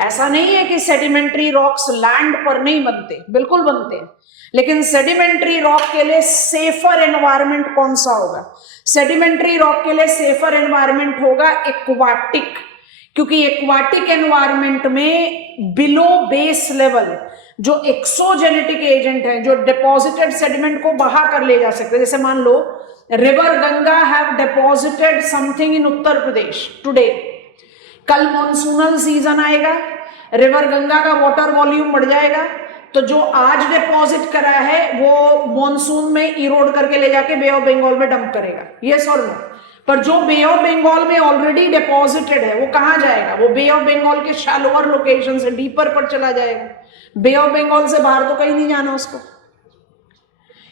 ऐसा नहीं है कि सेडिमेंट्री रॉक्स लैंड पर नहीं बनते, बिल्कुल बनते हैं, लेकिन सेडिमेंट्री रॉक के लिए सेफर एनवायरनमेंट कौन सा होगा? सेडिमेंट्री रॉक के लिए सेफर एनवायरनमेंट होगा एक्वाटिक, क्योंकि एक्वाटिक एनवायरनमेंट में बिलो बेस लेवल जो एक्सोजेनेटिक एजेंट है, जो डिपॉजिटेड सेडिमेंट को बहा कर ले जा सकते हैं। जैसे मान लो river Ganga have deposited something in Uttar Pradesh today, कल मॉनसूनल सीजन आएगा, रिवर गंगा का वाटर वॉल्यूम बढ़ जाएगा, तो जो आज डिपॉजिट करा है वो मॉनसून में इरोड करके ले जाके बे ऑफ बंगाल में डंप करेगा, यस और नो? पर जो बे ऑफ बंगाल में ऑलरेडी डिपॉजिटेड है वो कहां जाएगा? वो बे ऑफ बंगाल के शैलोअर लोकेशन से डीपर पर चला जाएगा, बे ऑफ बंगाल से बाहर तो कहीं नहीं जाना उसको।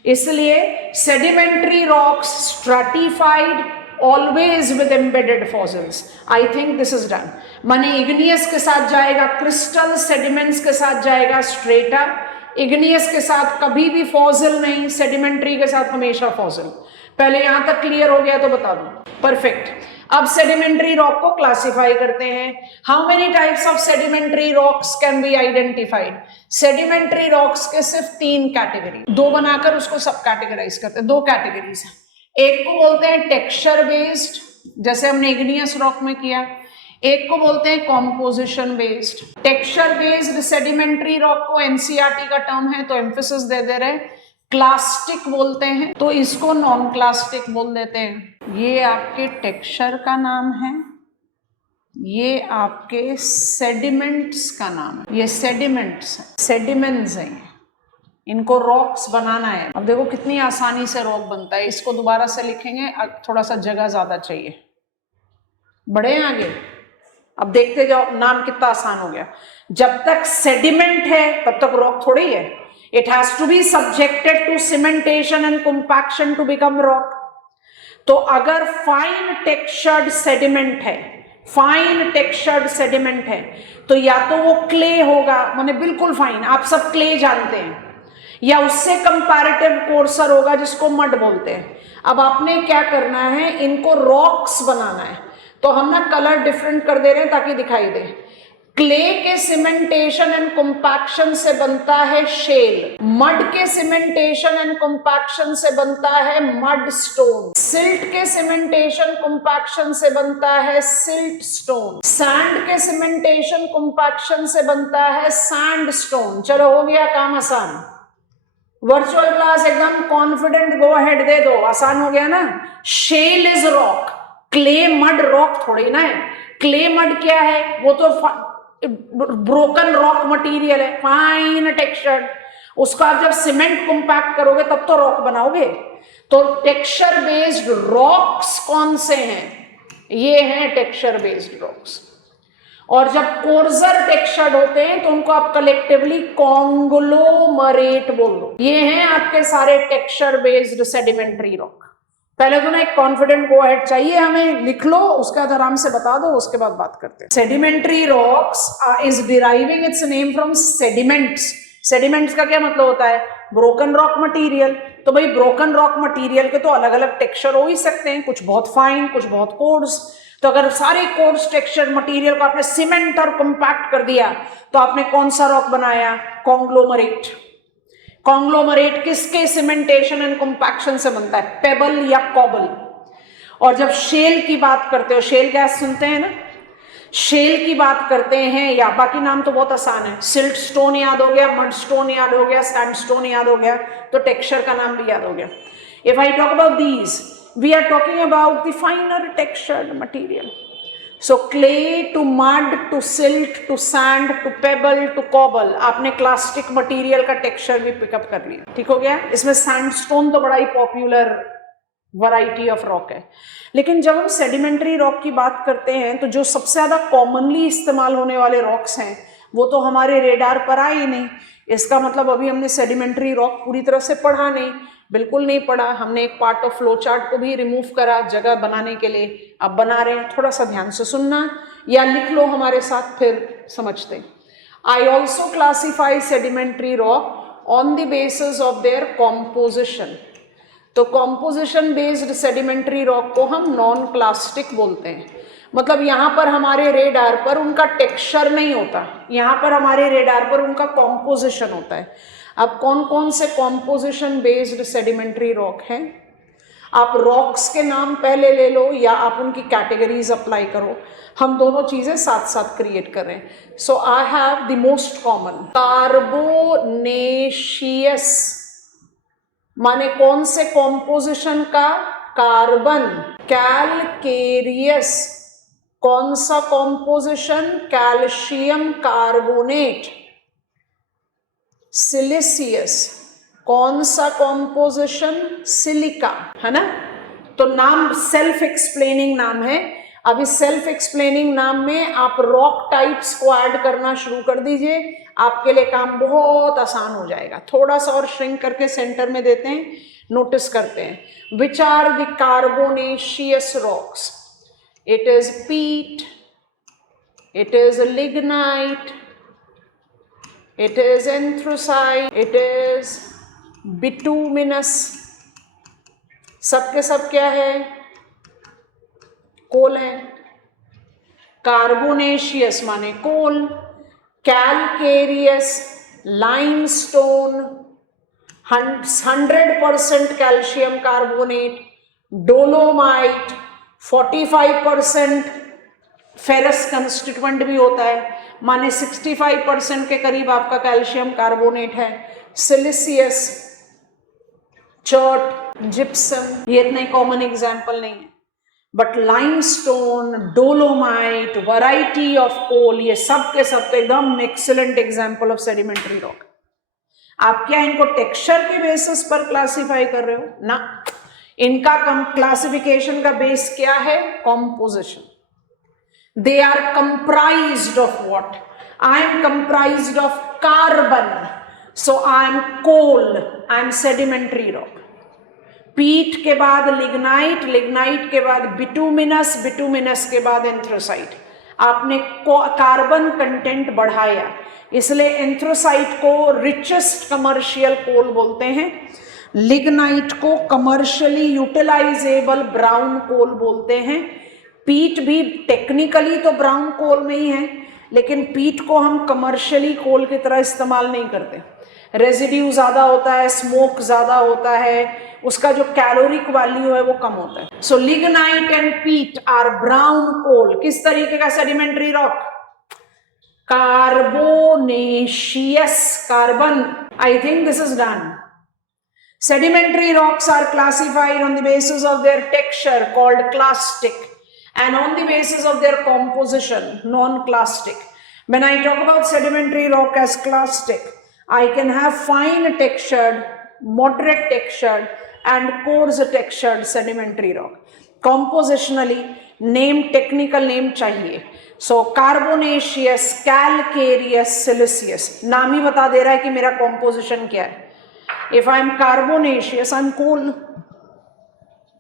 इसलिए sedimentary rocks stratified always with embedded fossils. I think this is done. माने इग्नियस के साथ जाएगा, क्रिस्टल सेडिमेंट्स के साथ जाएगा स्ट्रेटा, इग्नियस के साथ कभी भी फॉसिल नहीं, सेडिमेंट्री के साथ हमेशा फॉसिल। पहले यहां तक क्लियर हो गया तो बता दूं, परफेक्ट। अब सेडिमेंट्री रॉक को क्लासिफाई करते हैं। How many types of sedimentary rocks can be identified? Sedimentary rocks के सिर्फ 3 कैटेगरी, 2 बनाकर उसको सब कैटेगराइज करते हैं। 2 कैटेगरीज हैं, एक को बोलते हैं टेक्सचर बेस्ड, जैसे हमने इग्नियस रॉक में किया, एक को बोलते हैं composition based. Texture based sedimentary rock को एनसीईआरटी का टर्म है तो एम्फेसिस दे दे रहे, क्लास्टिक बोलते हैं, तो इसको नॉन क्लास्टिक बोल देते हैं। ये आपके टेक्सचर का नाम है, ये आपके सेडिमेंट्स का नाम है। ये सेडिमेंट्स हैं, सेडिमेंट्स हैं, इनको रॉक्स बनाना है। अब देखो कितनी आसानी से रॉक बनता है। इसको दोबारा से लिखेंगे, थोड़ा सा जगह ज्यादा चाहिए। बढ़े आगे, अब देखते जाओ, नाम कितना आसान हो गया। जब तक सेडिमेंट है तब तक रॉक थोड़ी है। It has to be subjected to cementation and compaction to become rock. तो अगर फाइन टेक्सचर्ड सेडिमेंट है, फाइन टेक्सचर्ड सेडिमेंट है, तो या तो वो क्ले होगा, माने बिल्कुल फाइन, आप सब क्ले जानते हैं, या उससे कंपैरेटिव कोर्सर होगा जिसको मड बोलते हैं। अब आपने क्या करना है, इनको रॉक्स बनाना है, तो हम ना कलर डिफरेंट कर दे रहे हैं ताकि दिखाई दे। क्ले के सीमेंटेशन एंड कंपैक्शन से बनता है शेल, मड के सीमेंटेशन एंड कंपैक्शन से बनता है मड स्टोन, सिल्ट के सीमेंटेशन कंपैक्शन से बनता है सिल्ट स्टोन, सैंड के सीमेंटेशन कंपैक्शन से बनता है सैंड स्टोन। चलो हो गया काम आसान। वर्चुअल क्लास एकदम कॉन्फिडेंट गो अहेड दे दो, आसान हो गया ना। Shale is rock, clay mud rock थोड़ी ना है। क्ले मड क्या है? वो तो ब्रोकन रॉक मटेरियल है, फाइन टेक्सचर्ड। उसको आप जब सीमेंट कंपैक्ट करोगे तब तो रॉक बनाओगे। तो टेक्सचर बेस्ड रॉक्स कौन से हैं? ये हैं टेक्सचर बेस्ड रॉक्स। और जब कोर्सर टेक्सचर्ड होते हैं तो उनको आप कलेक्टिवली कॉन्ग्लोमरेट बोल दो। ये हैं आपके सारे टेक्सचर बेस्ड सेडिमेंट्री रॉक। पहले तो ना एक कॉन्फिडेंट गो अहेड चाहिए हमें, लिख लो, उसके बाद आराम से बता दो, उसके बाद बात करते हैं। Sedimentary rocks is deriving it's name from sediments. Sediments का क्या मतलब होता है? Broken rock material. तो भाई ब्रोकन रॉक मटेरियल के तो अलग अलग टेक्सचर हो ही सकते हैं, कुछ बहुत फाइन, कुछ बहुत कोर्स। तो अगर सारे कोर्स टेक्सचर मटेरियल को आपने सीमेंट और कंपैक्ट कर दिया तो आपने कौन सा रॉक बनाया? कॉन्ग्लोमरेट। कॉन्ग्लोमरेट किसके सीमेंटेशन एंड कंपैक्शन से बनता है? पेबल या कॉबल। और जब शेल की बात करते हो, शेल गैस सुनते हैं ना, शेल की बात करते हैं, या बाकी नाम तो बहुत आसान है, सिल्ट स्टोन याद हो गया, मड स्टोन याद हो गया, सैंड स्टोन याद हो गया, तो टेक्सचर का नाम भी याद हो गया। If I talk about these, we are talking about the finer textured material. So clay to mud to silt to sand to pebble to cobble, आपने क्लास्टिक मटेरियल का टेक्सचर भी पिकअप कर लिया। ठीक हो गया। इसमें सैंडस्टोन तो बड़ा ही पॉपुलर वैरायटी ऑफ रॉक है। लेकिन जब हम सेडिमेंट्री रॉक की बात करते हैं तो जो सबसे ज्यादा कॉमनली इस्तेमाल होने वाले रॉक्स हैं वो तो हमारे रेडार पर आए ही नहीं। इसका मतलब अभी हमने सेडिमेंट्री रॉक पूरी तरह से पढ़ा नहीं, बिल्कुल नहीं पढ़ा। हमने एक पार्ट ऑफ फ्लो चार्ट को भी रिमूव करा जगह बनाने के लिए, अब बना रहे हैं। थोड़ा सा ध्यान से सुनना या लिख लो हमारे साथ, फिर समझते। I also classify sedimentary rock on the basis of their composition. तो कॉम्पोजिशन बेस्ड सेडिमेंट्री रॉक को हम नॉन क्लास्टिक बोलते हैं। मतलब यहाँ पर हमारे रेडार पर उनका टेक्सचर नहीं होता, यहाँ पर हमारे रेडार पर उनका कॉम्पोजिशन होता है। अब कौन कौन से कॉम्पोजिशन बेस्ड सेडिमेंट्री रॉक हैं, आप रॉक्स के नाम पहले ले लो या आप उनकी कैटेगरीज अप्लाई करो, हम दोनों चीजें साथ साथ क्रिएट कर रहे हैं। So I have the most common carbonaceous, माने कौन से कॉम्पोजिशन का, कार्बन। कैलकेरियस, कौन सा कॉम्पोजिशन, कैल्शियम कार्बोनेट। सिलिसियस, कौन सा कॉम्पोजिशन, सिलिका, है ना। तो नाम सेल्फ एक्सप्लेनिंग नाम है। अब इस सेल्फ एक्सप्लेनिंग नाम में आप रॉक टाइप्स को ऐड करना शुरू कर दीजिए, आपके लिए काम बहुत आसान हो जाएगा। थोड़ा सा और श्रिंक करके सेंटर में देते हैं, नोटिस करते हैं। Which are the carbonaceous rocks? It is peat, it is lignite, it is anthracite, it is bituminous, सब के सब क्या है, कोल है। कार्बोनेशियस माने coal, calcareous limestone 100% calcium carbonate, dolomite 45% ferrous constituent भी होता है, माने 65% के करीब आपका कैल्शियम कार्बोनेट है। सिलिसियस, चर्ट, जिप्सम, ये इतने कॉमन एग्जाम्पल नहीं है, but limestone, dolomite, variety of coal, ये सब के सब एकदम excellent example of sedimentary rock. आप क्या इनको टेक्सचर के बेसिस पर क्लासिफाई कर रहे हो ना, इनका क्लासिफिकेशन का बेस क्या है, composition. They are comprised of what? I am comprised of carbon, so I am coal, I am sedimentary rock. पीट के बाद लिग्नाइट, लिग्नाइट के बाद बिटूमिनस, बिटूमिनस के बाद एंथ्रोसाइट। आपने कार्बन कंटेंट बढ़ाया, इसलिए एंथ्रोसाइट को रिचेस्ट कमर्शियल कोल बोलते हैं, लिग्नाइट को कमर्शियली यूटिलाइजेबल ब्राउन कोल बोलते हैं। पीट भी टेक्निकली तो ब्राउन कोल में ही है, लेकिन पीट को हम कमर्शियली कोल की तरह इस्तेमाल नहीं करते, रेजिड्यू ज़्यादा होता है, स्मोक ज़्यादा होता है, उसका जो कैलोरिक वैल्यू है वो कम होता है। सो लिग्नाइट एंड पीट आर ब्राउन कोल। किस तरीके का sedimentary rock? Carbonaceous, carbon. I think this is done. Sedimentary rocks are classified on the basis of their texture called clastic, and on the basis of their composition, non-clastic. When I talk about sedimentary rock as clastic, I can have fine textured, moderate textured and coarse textured sedimentary rock. Compositionally, name, technical name चाहिए। So carbonaceous, calcareous, siliceous, नाम ही बता दे रहा है कि मेरा composition क्या है। If I am carbonaceous, I am coal.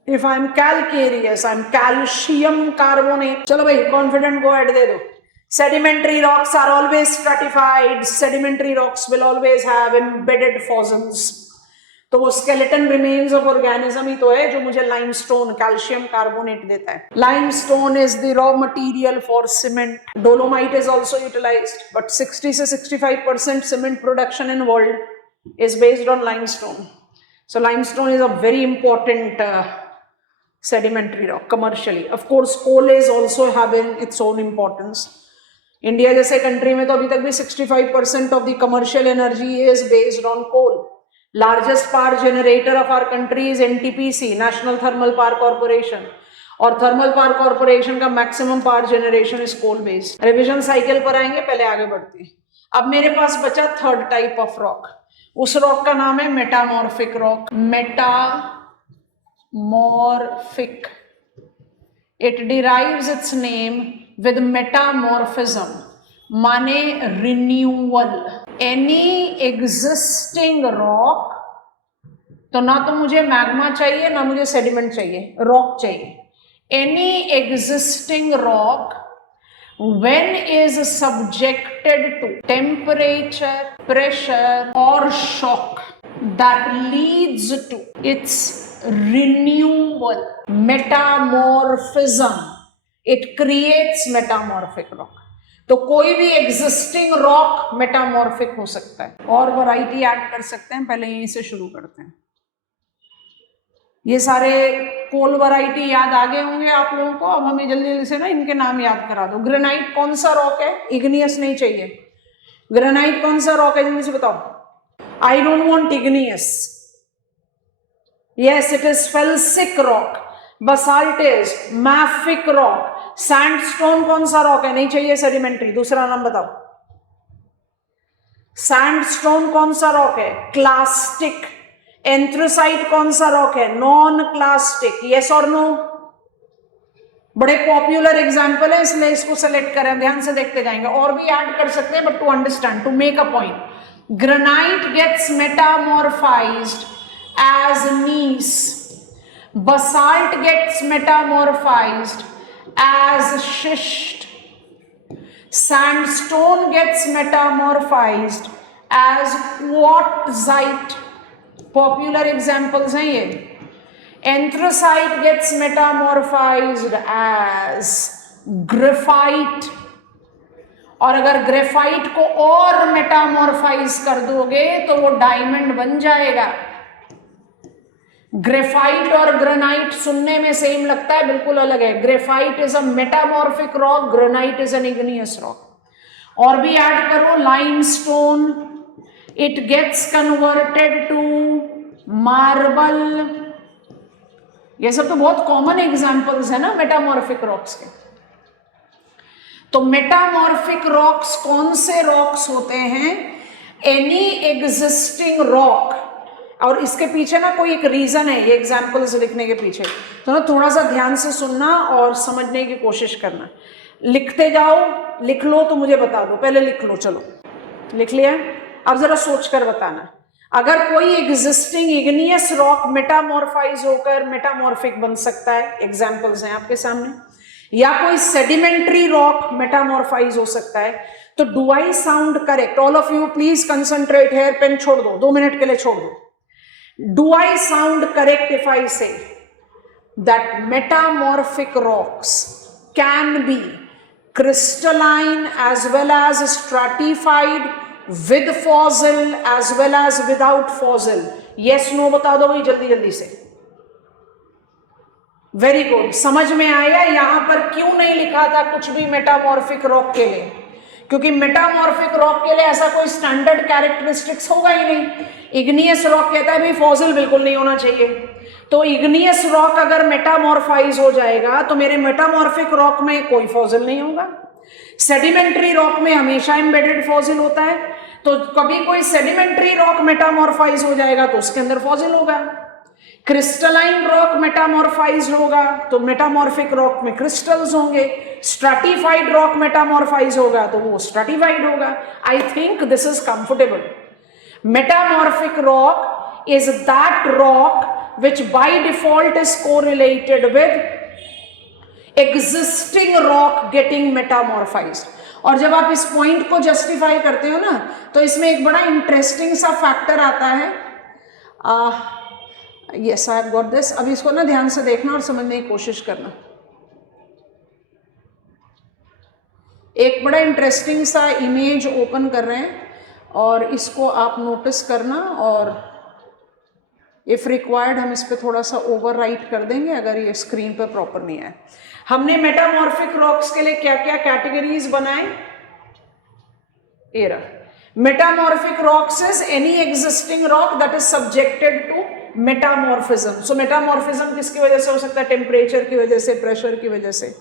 If I am calcareous, I am calcium carbonate. चलो भाई, confident go ahead दे दो। Sedimentary rocks are always stratified. Sedimentary rocks will always have embedded fossils. तो वो skeleton remains of organism ही तो है जो मुझे limestone, calcium carbonate देता है। Limestone is the raw material for cement. Dolomite is also utilized, but 60 से 65% cement production in world is based on limestone. So limestone is a very important sedimentary rock commercially. Of course, coal is also having its own importance. India जैसे country में तो अभी तक भी 65% of the commercial energy is based on coal. Largest power generator of our country is NTPC, National Thermal Power Corporation. और thermal power corporation का maximum power generation is coal based. Revision cycle पर आएंगे, पहले आगे बढ़ते हैं। अब मेरे पास बचा third type of rock. उस रॉक का नाम है metamorphic rock. Metamorphic, it derives it's name with metamorphism, माने रिन्यूअल। एनी एग्जिस्टिंग रॉक, तो ना तो मुझे मैग्मा चाहिए ना मुझे सेडिमेंट चाहिए, रॉक चाहिए। Any existing rock when is subjected to temperature, pressure or shock that leads to its renewal, metamorphism, it creates metamorphic rock. तो कोई भी एग्जिस्टिंग रॉक मेटामॉर्फिक हो सकता है। और वैरायटी ऐड कर सकते हैं, पहले यहीं से शुरू करते हैं। ये सारे कोल वैरायटी याद आ गए होंगे आप लोगों को। अब हमें जल्दी जल्दी से ना इनके नाम याद करा दो। ग्रेनाइट कौन सा रॉक है? इग्नियस नहीं चाहिए। ग्रेनाइट कौन सा रॉक है जल्दी से बताओ। I don't want igneous. Yes, it is felsic rock. Basalt is mafic rock. Sandstone कौन सा रॉक है? नहीं चाहिए सेडिमेंट्री। दूसरा नाम बताओ। सैंडस्टोन कौन सा रॉक है? क्लास्टिक। एंथ्रोसाइट कौन सा रॉक है? Non clastic. यस और नो? बड़े पॉपुलर एग्जांपल है, इसलिए इसको सेलेक्ट करें, ध्यान से देखते जाएंगे। और भी ऐड कर सकते हैं, but to understand, to make a point, granite gets metamorphized as gneiss, basalt gets metamorphized as schist, sandstone gets metamorphized as quartzite, popular examples हैं ये। anthracite gets metamorphized as graphite, और अगर ग्रेफाइट को और मेटामॉर्फाइज कर दोगे तो वो डायमंड बन जाएगा। ग्रेफाइट और ग्रेनाइट सुनने में सेम लगता है, बिल्कुल अलग है। Graphite is a metamorphic rock, granite is an igneous rock. और भी ऐड करो, limestone, it gets converted to marble. ये सब तो बहुत कॉमन एग्जांपल्स है ना मेटामॉर्फिक रॉक्स के। तो मेटामॉर्फिक रॉक्स कौन से रॉक्स होते हैं? Any existing rock. और इसके पीछे ना कोई एक रीजन है ये एग्जाम्पल्स लिखने के पीछे, तो ना थोड़ा सा ध्यान से सुनना और समझने की कोशिश करना। लिखते जाओ, लिख लो तो मुझे बता दो। पहले लिख लो, चलो लिख लिया। अब जरा सोच कर बताना, अगर कोई एग्जिस्टिंग इग्नियस रॉक मेटामॉर्फाइज होकर मेटामॉर्फिक बन सकता है, एग्जाम्पल्स हैं आपके सामने, या कोई सेडिमेंट्री रॉक मेटामॉर्फाइज हो सकता है, तो do I sound correct? All of you please concentrate here, pen छोड़ दो, 2 मिनट के लिए छोड़ दो। Do I sound correct if I say that metamorphic rocks can be crystalline as well as stratified, with fossil as well as without fossil? Yes, no बता दो भाई जल्दी जल्दी से। वेरी गुड, समझ में आया यहां पर क्यों नहीं लिखा था कुछ भी मेटामॉर्फिक रॉक के लिए? क्योंकि मेटामॉर्फिक रॉक के लिए ऐसा कोई स्टैंडर्ड कैरेक्टरिस्टिक्स होगा ही नहीं। इग्नियस रॉक कहता है भाई फॉसिल बिल्कुल नहीं होना चाहिए, तो इग्नियस रॉक अगर मेटामॉर्फाइज हो जाएगा तो मेरे मेटामॉर्फिक रॉक में कोई फॉसिल नहीं होगा। सेडिमेंट्री रॉक में हमेशा एम्बेडेड फॉसिल होता है, तो कभी कोई सेडिमेंट्री रॉक मेटामॉर्फाइज हो जाएगा तो उसके अंदर फॉसिल होगा। क्रिस्टलाइन रॉक मेटामॉर्फाइज होगा तो मेटामॉर्फिक रॉक में क्रिस्टल्स होंगे। स्ट्रैटिफाइड रॉक मेटामॉर्फाइज होगा तो वो स्ट्रैटिफाइड होगा। I think this is comfortable. Metamorphic rock is that rock which by default is correlated with existing rock getting metamorphized. और जब आप इस पॉइंट को जस्टिफाई करते हो ना, तो इसमें एक बड़ा इंटरेस्टिंग सा फैक्टर आता है। Yes, I have got this. अब इसको ना ध्यान से देखना और समझने की कोशिश करना। एक बड़ा इंटरेस्टिंग सा इमेज ओपन कर रहे हैं और इसको आप नोटिस करना, और इफ रिक्वायर्ड हम इस पर थोड़ा सा ओवरराइट कर देंगे अगर ये स्क्रीन पर प्रॉपर नहीं आए। हमने मेटामॉर्फिक रॉक्स के लिए क्या क्या कैटेगरीज बनाए? ये रहा। Metamorphic rocks is any existing rock that is subjected to metamorphism. So metamorphism किसकी वजह से हो सकता है? टेम्परेचर की वजह से, प्रेशर की वजह से।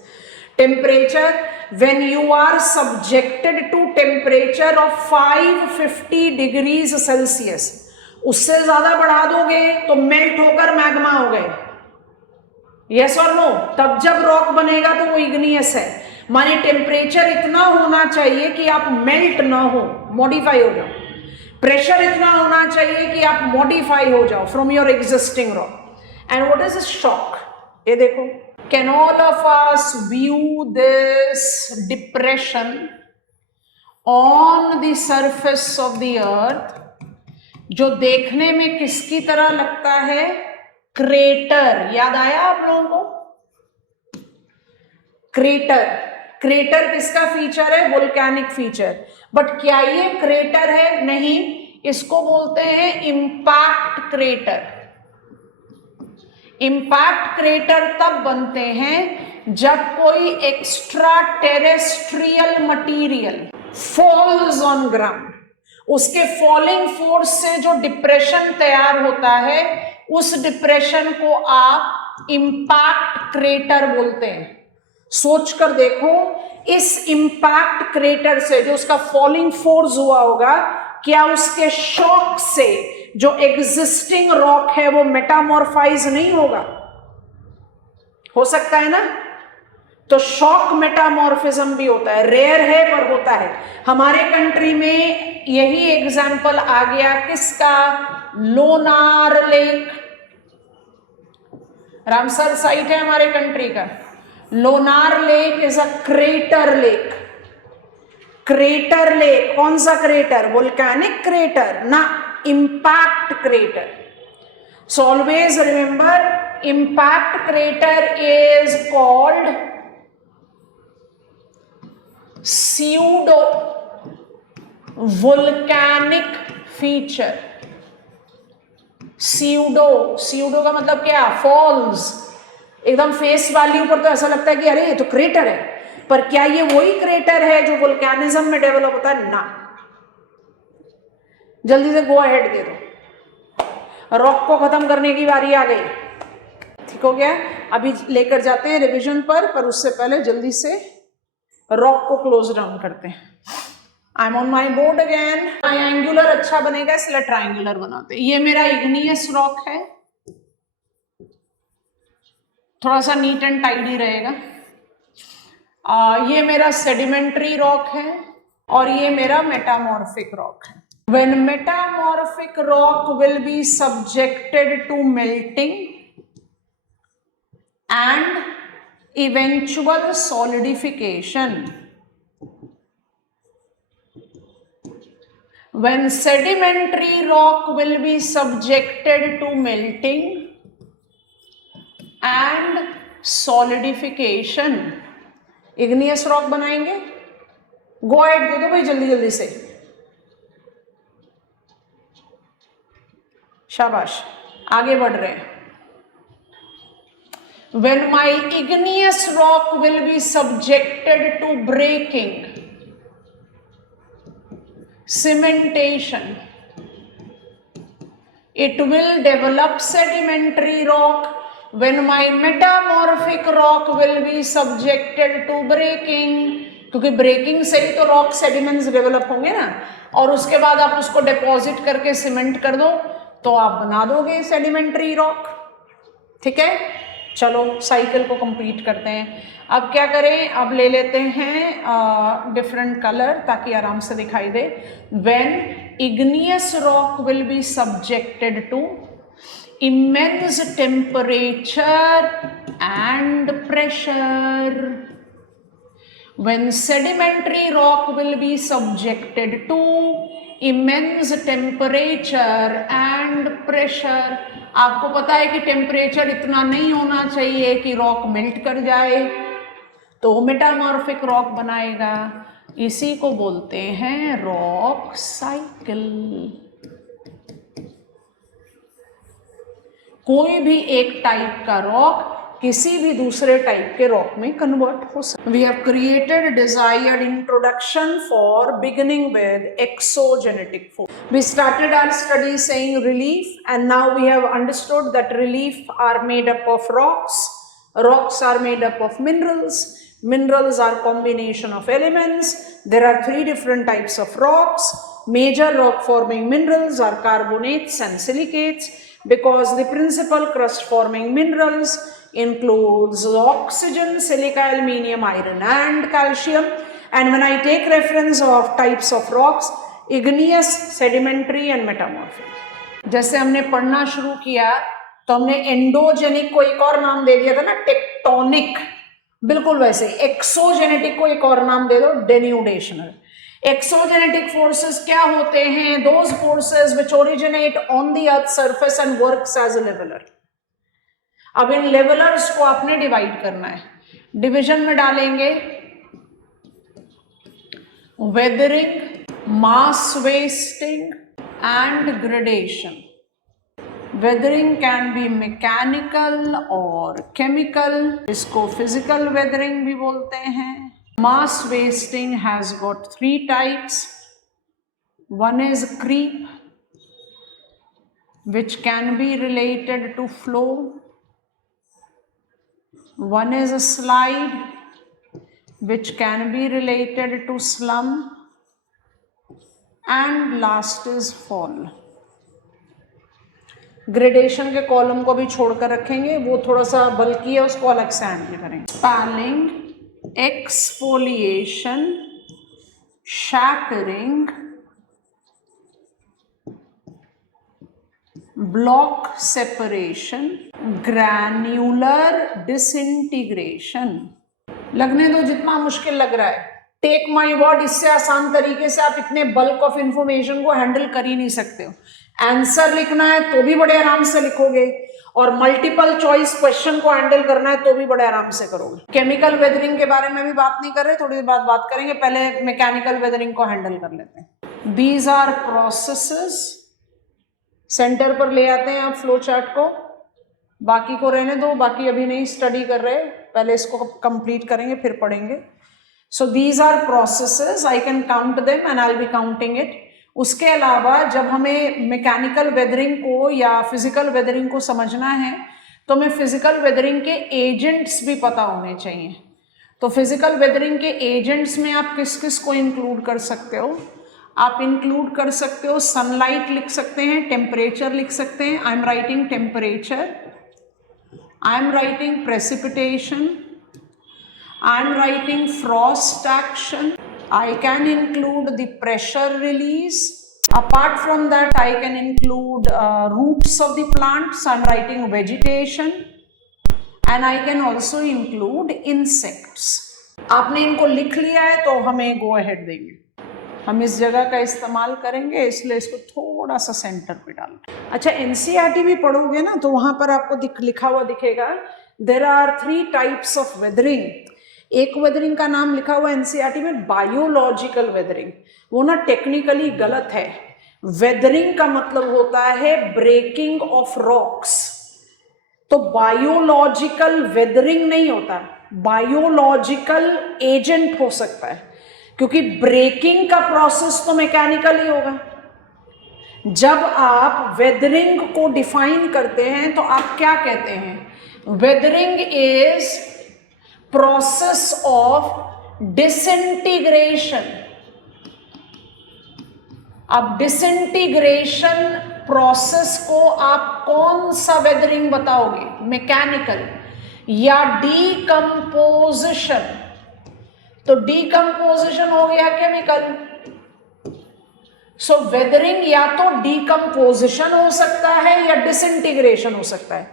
Temperature, when you are subjected to temperature of 550 degrees Celsius, उससे ज्यादा बढ़ा दोगे तो मेल्ट होकर मैग्मा हो गए। यस और नो? तब जब रॉक बनेगा तो वो इग्नियस है। माने टेम्परेचर इतना होना चाहिए कि आप मेल्ट ना हो, मॉडिफाई हो जाओ। प्रेशर इतना होना चाहिए कि आप मॉडिफाई हो जाओ from your existing rock. And what is shock? ये देखो, can all of us view this depression on the surface of the earth, जो देखने में किसकी तरह लगता है? क्रेटर। याद आया आप लोगों को? क्रेटर, क्रेटर किसका फीचर है? Volcanic feature. बट क्या ये क्रेटर है? नहीं, इसको बोलते हैं इंपैक्ट क्रेटर। इंपैक्ट क्रेटर तब बनते हैं जब कोई extra terrestrial material falls on ground, उसके फॉलिंग फोर्स से जो डिप्रेशन तैयार होता है, उस डिप्रेशन को आप इंपैक्ट क्रेटर बोलते हैं। सोच कर देखो, इस इंपैक्ट क्रेटर से जो उसका फॉलिंग फोर्स हुआ होगा, क्या उसके शॉक से जो एग्जिस्टिंग रॉक है वो मेटामॉर्फाइज नहीं होगा? हो सकता है ना? तो शॉक मेटामॉर्फिज्म भी होता है, रेयर है पर होता है। हमारे कंट्री में यही एग्जाम्पल आ गया किसका? लोनार लेक। रामसर साइट है हमारे कंट्री का। Lonar lake is a crater lake. Crater lake, कौन सा क्रेटर? वोल्केनिक क्रेटर ना, impact crater. So always remember, impact crater is called pseudo volcanic feature। pseudo का मतलब क्या? फॉल्स। एकदम फेस वैल्यू पर तो ऐसा लगता है कि अरे ये तो क्रेटर है, पर क्या ये वही क्रेटर है जो वोल्केनिज्म में डेवलप होता है? ना। जल्दी से गो अहेड दे दो, रॉक को खत्म करने की बारी आ गई। ठीक हो गया? अभी लेकर जाते हैं रिवीजन पर उससे पहले जल्दी से रॉक को क्लोज डाउन करते हैं। I am on my board again. Triangular अच्छा बनेगा इसलिए ट्राइंगुलर बनाते हैं। ये मेरा इग्नियस रॉक है, थोड़ा सा नीट एंड टाइडी रहेगा। ये मेरा सेडिमेंट्री रॉक है और ये मेरा मेटामॉर्फिक रॉक है। When metamorphic rock will be subjected to melting and eventual solidification, when sedimentary rock will be subjected to melting and solidification, igneous rock बनाएंगे। गो अहेड दे दो भाई जल्दी जल्दी से, शाबाश, आगे बढ़ रहे हैं। When my igneous rock will be subjected to breaking, cementation, it will develop sedimentary rock. When my metamorphic rock will be subjected to breaking, क्योंकि ब्रेकिंग से ही तो रॉक सेडिमेंट्स डेवलप होंगे ना, और उसके बाद आप उसको डिपॉजिट करके सीमेंट कर दो तो आप बना दोगे सेडिमेंट्री रॉक। ठीक है, चलो साइकिल को कंप्लीट करते हैं। अब क्या करें, अब ले लेते हैं डिफरेंट कलर ताकि आराम से दिखाई दे। When igneous rock will be subjected to immense temperature and pressure, when sedimentary rock will be subjected to immense temperature and pressure, आपको पता है कि टेम्परेचर इतना नहीं होना चाहिए कि रॉक मेल्ट कर जाए, तो मेटामॉर्फिक रॉक बनाएगा। इसी को बोलते हैं रॉक साइकिल। कोई भी एक टाइप का रॉक किसी भी दूसरे टाइप के रॉक में कन्वर्ट हो सकता है। We have created desired introduction for beginning with exogenetic force. We started our study saying relief and now we have understood that relief are made up of rocks, rocks are made up of minerals, minerals are combination of elements. There are three different types of rocks. Major rock forming minerals are carbonates and silicates, because the principal crust forming minerals includes oxygen, silica, aluminium, iron and calcium. And when I take reference of types of rocks, igneous, sedimentary and metamorphic, जैसे हमने पढ़ना शुरू किया तो हमने endogenic को एक और नाम दे दिया था ना, टेक्टोनिक। बिल्कुल वैसे एक्सोजेनेटिक को एक और नाम दे दो, डेन्यूडेशनल। एक्सोजेनेटिक फोर्सेस क्या होते हैं? Those forces which originate on the earth surface and works as a leveller. अब इन लेवलर्स को आपने डिवाइड करना है। डिवीजन में डालेंगे weathering, mass wasting and gradation. Weathering can be mechanical और केमिकल, इसको फिजिकल वेदरिंग भी बोलते हैं. Mass wasting has got 3 types. One is creep, which can be related to flow. One is a slide, which can be related to slump. And last is fall. Gradation के column को भी छोड़कर रखेंगे, वो थोड़ा सा बल्कि है, उसको अलग से हैंडल करेंगे. Spelling, exfoliation, shattering, block separation, granular disintegration. लगने दो जितना मुश्किल लग रहा है. टेक माई वर्ड, इससे आसान तरीके से आप इतने बल्क ऑफ इंफॉर्मेशन को हैंडल कर ही नहीं सकते हो. आंसर लिखना है तो भी बड़े आराम से लिखोगे, और मल्टीपल चॉइस क्वेश्चन को हैंडल करना है तो भी बड़े आराम से करोगे. केमिकल वेदरिंग के बारे में भी बात नहीं कर रहे, थोड़ी देर बाद बात करेंगे. पहले मैकेनिकल वेदरिंग को हैंडल कर लेते हैं. These are processes. सेंटर पर ले आते हैं आप फ्लो चार्ट को. बाकी को रहने दो, बाकी अभी नहीं स्टडी कर रहे, पहले इसको कंप्लीट करेंगे फिर पढ़ेंगे. So these are processes, I can count them and I will be counting it. उसके अलावा जब हमें मैकेनिकल वेदरिंग को या फिजिकल वेदरिंग को समझना है तो हमें फिजिकल वेदरिंग के एजेंट्स भी पता होने चाहिए. तो फिजिकल वेदरिंग के एजेंट्स में आप किस किस को इंक्लूड कर सकते हो? आप इंक्लूड कर सकते हो सनलाइट लिख सकते हैं, टेम्परेचर लिख सकते हैं. I am writing temperature, I am writing precipitation, I am writing Frost action. I can include the pressure release. Apart from that, I can include roots of the plants. I'm writing vegetation, and I can also include insects. आपने इनको लिख लिया है तो हमें go ahead देंगे. हम इस जगह का इस्तेमाल करेंगे, इसलिए इसको थोड़ा सा सेंटर पे डाल. अच्छा, NCERT भी पढ़ोगे ना तो वहां पर आपको लिखा हुआ दिखेगा. There are 3 types of weathering. एक वेदरिंग का नाम लिखा हुआ एनसीईआरटी में बायोलॉजिकल वेदरिंग. वो ना टेक्निकली गलत है. वेदरिंग का मतलब होता है ब्रेकिंग ऑफ रॉक्स. तो बायोलॉजिकल वेदरिंग नहीं होता, बायोलॉजिकल एजेंट हो सकता है, क्योंकि ब्रेकिंग का प्रोसेस तो मैकेनिकल ही होगा. जब आप वेदरिंग को डिफाइन करते हैं तो आप क्या कहते हैं? Weathering is process of disintegration. अब डिसइंटीग्रेशन प्रोसेस को आप कौन सा वेदरिंग बताओगे? मैकेनिकल या डीकंपोजिशन? तो डीकंपोजिशन हो गया केमिकल. सो वेदरिंग या तो डीकंपोजिशन हो सकता है या डिसइंटीग्रेशन हो सकता है.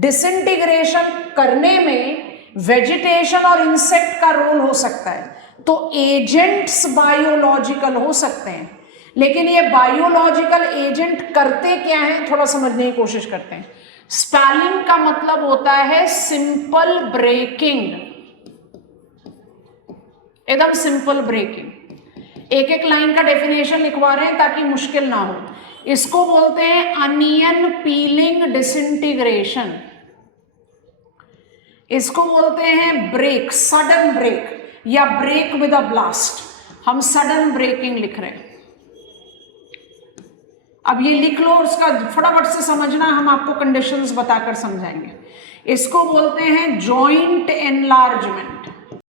डिसइंटीग्रेशन करने में वेजिटेशन और इंसेक्ट का रोल हो सकता है. तो एजेंट्स बायोलॉजिकल हो सकते हैं, लेकिन ये बायोलॉजिकल एजेंट करते क्या हैं थोड़ा समझने की कोशिश करते हैं. स्पेलिंग का मतलब होता है सिंपल ब्रेकिंग, एकदम सिंपल ब्रेकिंग. एक एक लाइन का डेफिनेशन लिखवा रहे हैं ताकि मुश्किल ना हो. इसको बोलते हैं अनियन पीलिंग डिसइंटीग्रेशन. इसको बोलते हैं ब्रेक, सडन ब्रेक या ब्रेक विद अ ब्लास्ट. हम सडन ब्रेकिंग लिख रहे हैं. अब ये लिख लो और उसका फटाफट से समझना, हम आपको कंडीशंस बताकर समझाएंगे. इसको बोलते हैं जॉइंट एनलार्जमेंट.